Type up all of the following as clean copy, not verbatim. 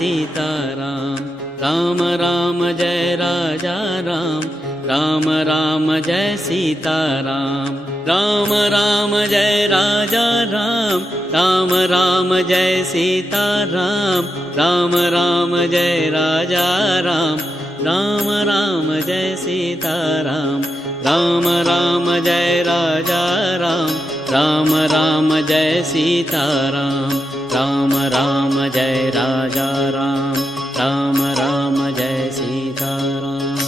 सीताराम। राम राम जय राजा राम, राम राम जय सीताराम। राम राम जय राजा राम, राम राम जय सीताराम। राम राम जय राजा राम, राम राम जय सीताराम। राम राम जय राजा राम, राम राम जय सीताराम। राम राम जय राजा राम, राम राम जय सीताराम।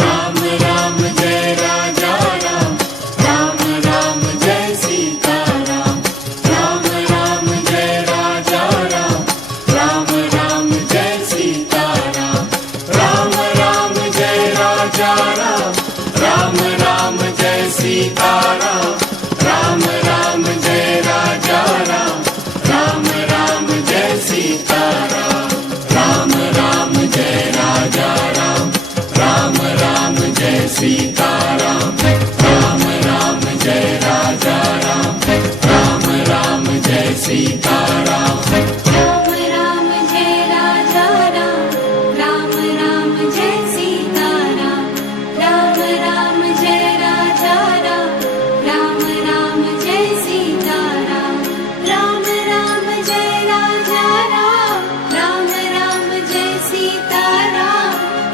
राम राम जय राजा राम, राम राम जय सीताराम। राम राम जय राजा राम, राम राम जय सीताराम। राम राम जय राजा राम, राम राम जय सीताराम। राम राम जय राजा राम, राम राम जय सीताराम। राम राम जय राजा राम, राम राम जय सीताराम। राम राम जय राजा राम, राम राम जय सीताराम। राम राम जय राजा राम, राम राम जय सीताराम। राम राम जय राजा राम, राम राम जय सीताराम। राम राम जय राजा राम, राम राम जय सीताराम।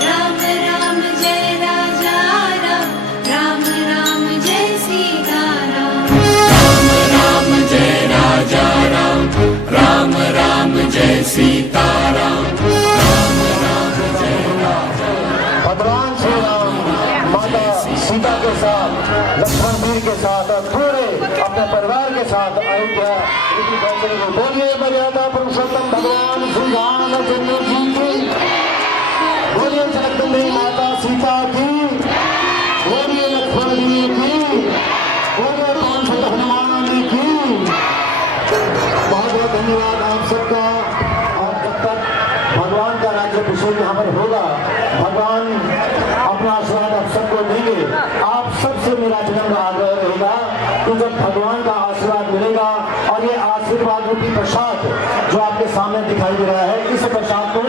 राम राम जय राजा राम, राम राम जय सीताराम। राम राम जय राजा राम, राम राम जय सीताराम। राम राम जय राजा राम। भगवान श्री राम माता सीता के साथ, लक्ष्मण वीर के साथ और पूरे अपने परिवार के साथ अयोध्या को बोलिए मर्यादा पुरुषोत्तम भगवान श्री रामचंद्र जी की। बोलिए जगदम्बे माता सीता की। बोलिए लक्ष्मण जी की। बोलिए पवन सुत हनुमान जी की। बहुत बहुत धन्यवाद आप सबका। और जब तक भगवान का राज्याभिषेक यहाँ पर होगा, भगवान अपना आशीर्वाद आप सबको देंगे। आप सबसे मेरा विनम्र आग्रह रहेगा कि जब भगवान का आशीर्वाद मिलेगा और ये आशीर्वाद रूपी प्रसाद जो आपके सामने दिखाई दे रहा है, इस प्रसाद को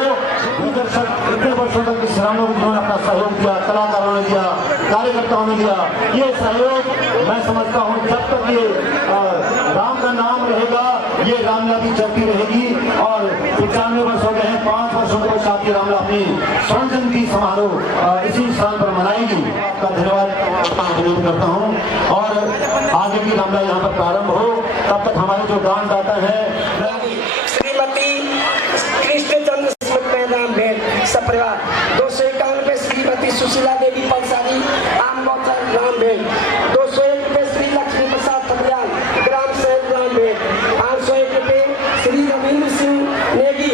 दर्शक इतने वर्षों तक इस रामनवमी को जिन्होंने अपना सहयोग दिया, कलाकारों ने दिया, कार्यकर्ताओं ने दिया, ये सहयोग मैं समझता हूँ जब तक ये राम का नाम रहेगा, ये रामनवमी चलती रहेगी। और 95 वर्ष हो गए हैं, 5 वर्षों के पश्चात ये रामनवमी अपनी स्वर्ण जयंती समारोह इसी स्थान पर मनाएगी। आपका धन्यवाद करता हूँ। और आगे की रामलीला यहाँ पर प्रारंभ हो, तब तक हमारे जो गान गाता है श्रीमती कृष्णचंद्र मैदान भेंट सपरिवार। 291 श्रीमती सुशीला देवी पंसारी आम मोचर ग्राम भेंट। 201 श्री लक्ष्मी प्रसाद थपलियाल ग्राम सेवक ग्राम भेंट। 501 Shri Ravindra Singh Negi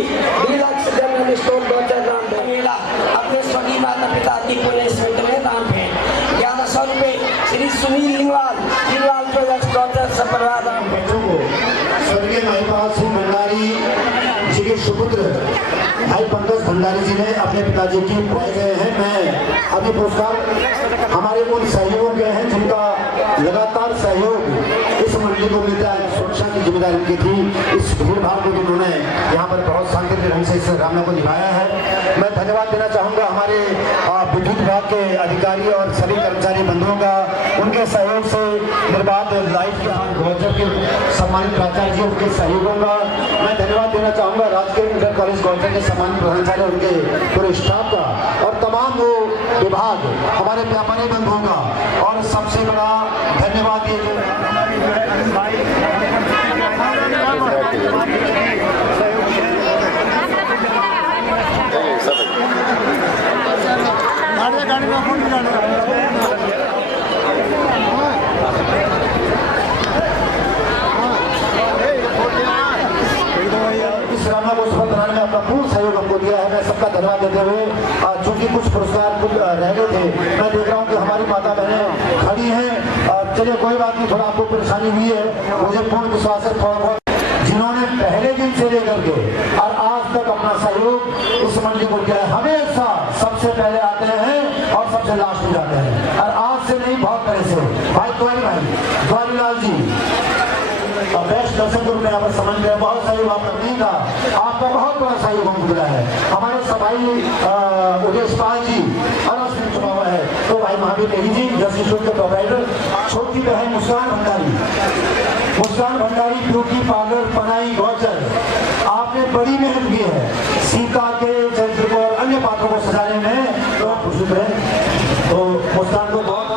deluxe general store Mochar ग्राम भेंट। मेला अपने स्वर्गीय माता पिता की पुण्य स्मृति में दान भेंट। 1100 रुपये श्री सुनील लिंगवाल सपरिवार दान भेंट। स्वर्गीय महिपाल सिंह भंडारी जी के सुपुत्र भाई पंकज भंडारी जी ने अपने पिताजी की पाए गए हैं। मैं अभी पुरस्कार हमारे उन सहयोगियों के हैं जिनका लगातार सहयोग इस मंडली को मिलता है। सुरक्षा की जिम्मेदारी उनकी थी। इस भीड़ भाड़ को जिन्होंने यहाँ पर बहुत शांतिपूर्ण ढंग से इस रामनवमी को निभाया है। मैं धन्यवाद देना चाहूँगा हमारे विद्युत विभाग के अधिकारी और सभी कर्मचारी बंधुओं का। उनके सहयोग से निर्बाध लाइफ गौचर के सम्मानित प्राचार्य जी उनके सहयोगों का मैं धन्यवाद देना चाहूँगा। राजकीय इंटर कॉलेज गौचर के सम्मानित प्रधानाचार्य उनके पूरे स्टाफ का और तमाम वो विभाग हमारे व्यापारी बंधुओं का। और सबसे बड़ा धन्यवाद ये इस रामनवमी को सफल बनाने में अपना पूर्ण सहयोग हमको दिया है। मैं सबका धन्यवाद देते हुए चूंकि कुछ पुरस्कार कुछ रह गए थे, मैं देख रहा हूँ कि हमारी माता बहनें खड़ी हैं। चलिए कोई बात नहीं, थोड़ा आपको परेशानी हुई है, मुझे पूर्ण विश्वास है थोड़ा बहुत जिन्होंने पहले दिन से लेकर के और आज तक अपना सहयोग इस मंडी को किया है। हमेशा सबसे पहले आते हैं और सबसे लास्ट में जाते हैं, और आज से नहीं बहुत पहले से। भाई द्वारीलाल जी बेस्ट दर्शक ग्रुप में यहाँ पर समझ गए, बहुत सहयोग आपका नहीं था, आपका बहुत बड़ा सहयोग हमको मिला है। हमारे सफाई उदेश पाल जी अलग से चुना हुआ है, तो भाई महावीर नेगी जी जर्सी शूट के प्रोवाइडर, छोटी बहन मुस्कान भंडारी ब्यूटी पार्लर पनाई गौचर, आपने बड़ी मेहनत की है सीता के चरित्र को और अन्य पात्रों को सजाने में, तो खुशी है। तो मुस्कान को बहुत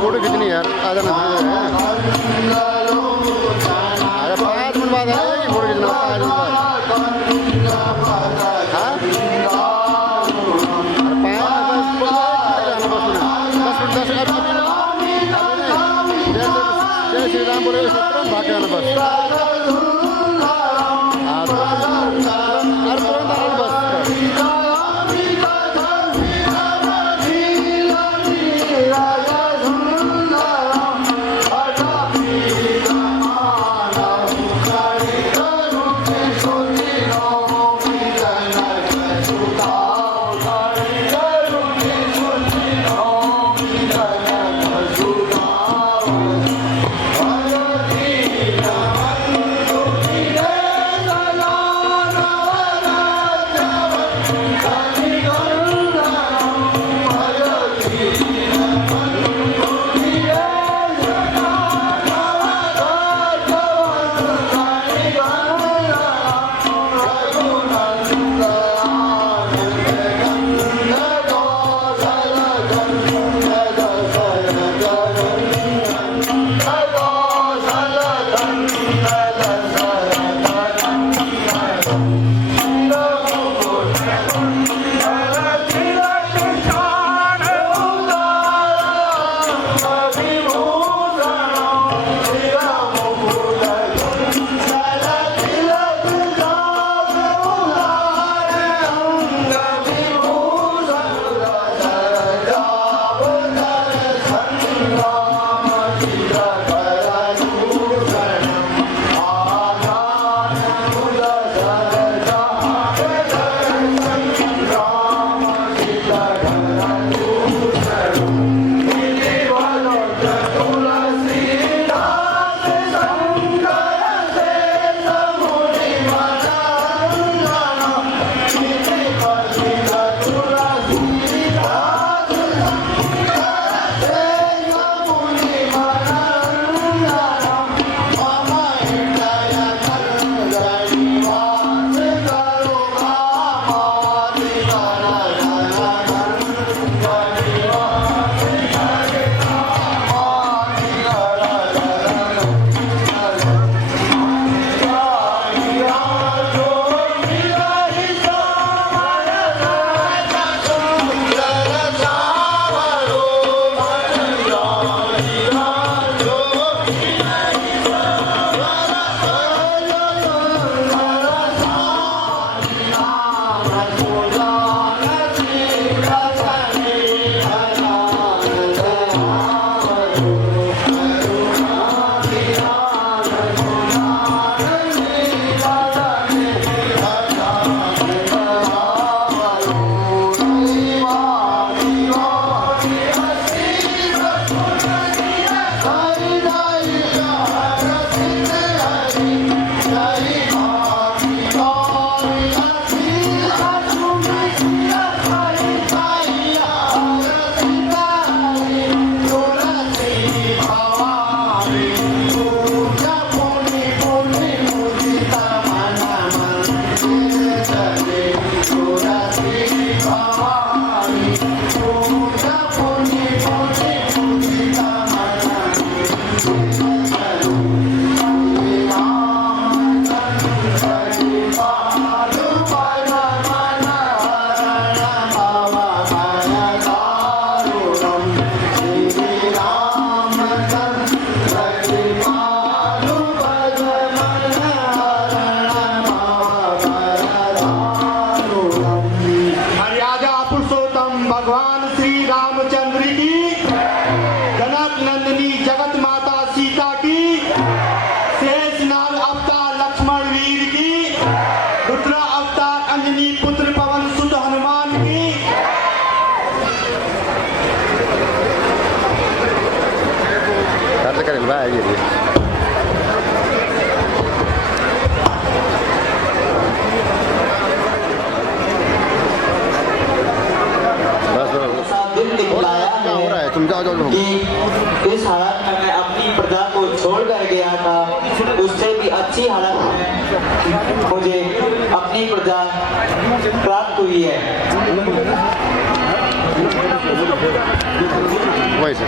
फोटो खींचनी यार, आ जाना। अरे 5 मिनट बाद है कि फोटो खींचना 5 मिनट बाद। हाँ जय श्री राम बोले भाग जाना बस। करें भाई ये दिल दिखलाया क्या हो रहा है तुम जाओ जाओ कि इस हालत में मैं अपनी प्रजा को छोड़ कर गया था, उससे भी अच्छी हालत में मुझे अपनी प्रजा प्राप्त हुई है। वैसे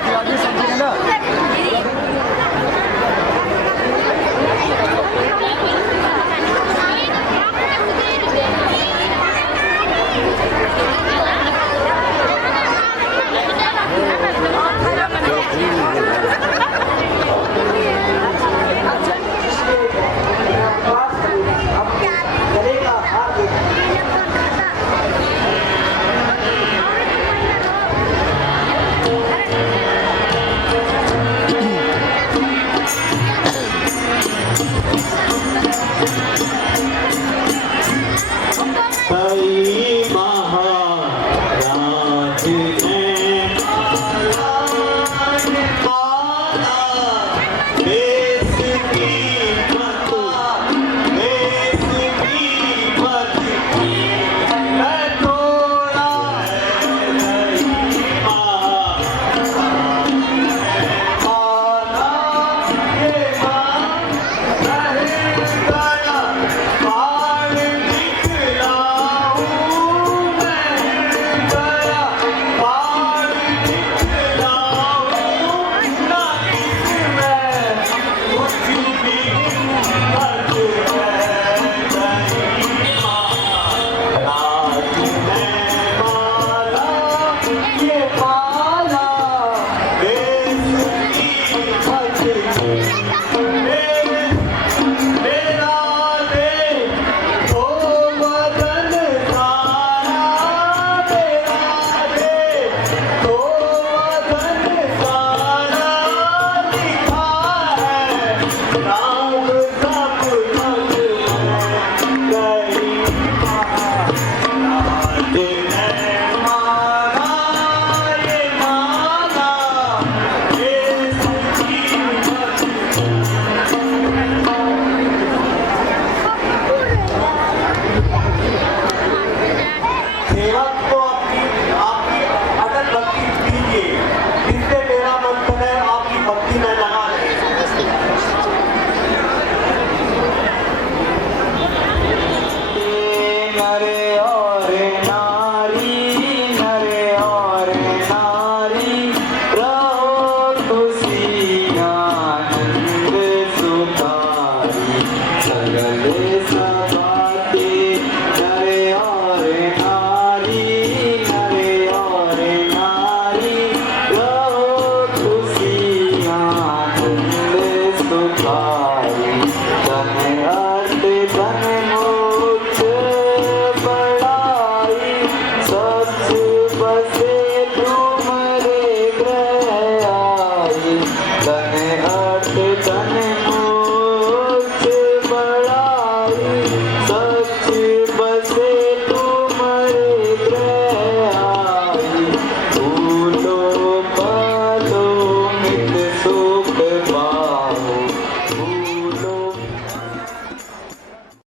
आती आती समझिए ना। गले का हाथ कई महाराज ने पाला देश की देश की भक्ति मैं थोड़ा सेवक को आपकी अटल भक्ति दीजिए, इससे मेरा मंत्र है आपकी भक्ति में लगा रहे। नरे और नारी रहो खुशी आनंद सुखारी सगल सभाते नरे और नारी रहो खुशी आनंद सुखारी धन अर्थ धन मोक्ष बड़ाई सच बसे तुम्हारे ग्रह आई धन अर्थ धन मोक्ष बड़ाई सच बसे तुम्हारे ग्रह आई फूलो फलो मित सो